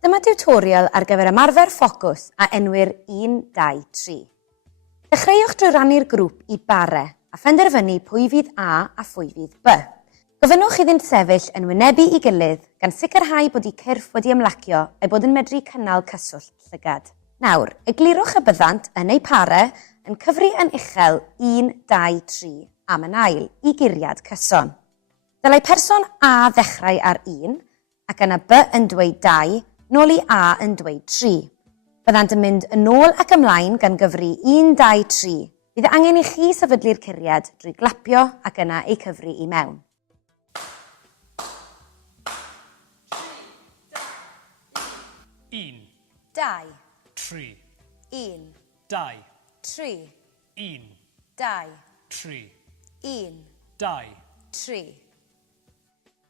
Dyma tiwtorial ar gyfer ymarfer ffocws a enwir 1, 2, 3. Dechreuwch drwy rannu'r grŵp i bare a phenderfynu pwy fydd A a phwy fydd B. Gofynnwch iddynt sefyll yn wynebu I gilydd gan sicrhau bod eu cyrff wedi ymlacio a'i bod yn medru cynnal cyswllt llygad. Nawr, eglurwch y byddant yn eu pare yn cyfri yn uchel 1, 2, 3 am yn ail I guriad cyson. Dylai person A ddechrau ar 1 ac yna B yn dweud 2 nôl I A yn dweud 3. Byddant yn mynd yn ôl ac ymlaen gan gyfri 1, 2, 3. Bydd angen I chi sefydlu'r curiad drwy glapio ac yna ei cyfri I mewn. 1, 2, 3, 1, 2, 3, 1, 2, 3, 1, 2. 3.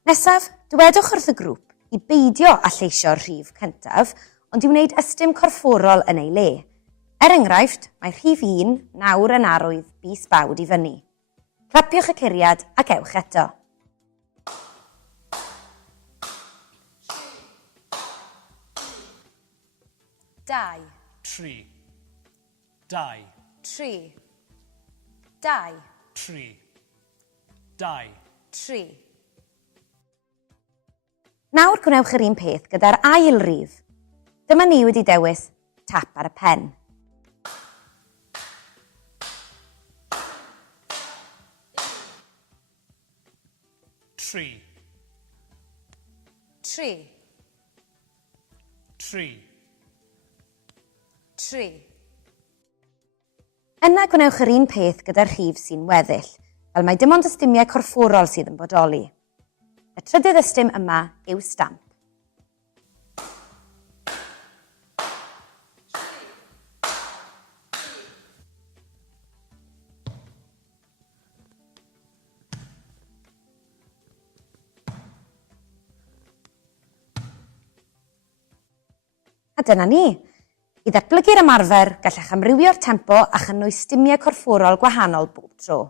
Nesaf, dywedwch wrth y grŵp I beidio â lleisio'r rhif cyntaf, ond I wneud ystym corfforol yn ei le. Er enghraifft, mae rhif 1 nawr yn arwydd bys bawd I fyny. Clapiwch y curiad ac ewch eto. 2, 3, 2, 3, 2, 3, 2. 3. Nawr gwnewch yr un peth gyda'r ail rif. Dyma ni wedi dewis tap ar y pen. 3, 3, 3. 3. Yna gwnewch yr un peth gyda'r rhif sy'n weddill, fel mae dim ond ystymiau corfforol sydd yn bodoli. Y trydydd ystym yma yw stamp. A dyna ni. I ddatblygu'r ymarfer, gallech amrywio'r tempo a chynnwys stymiau corfforol gwahanol bob tro.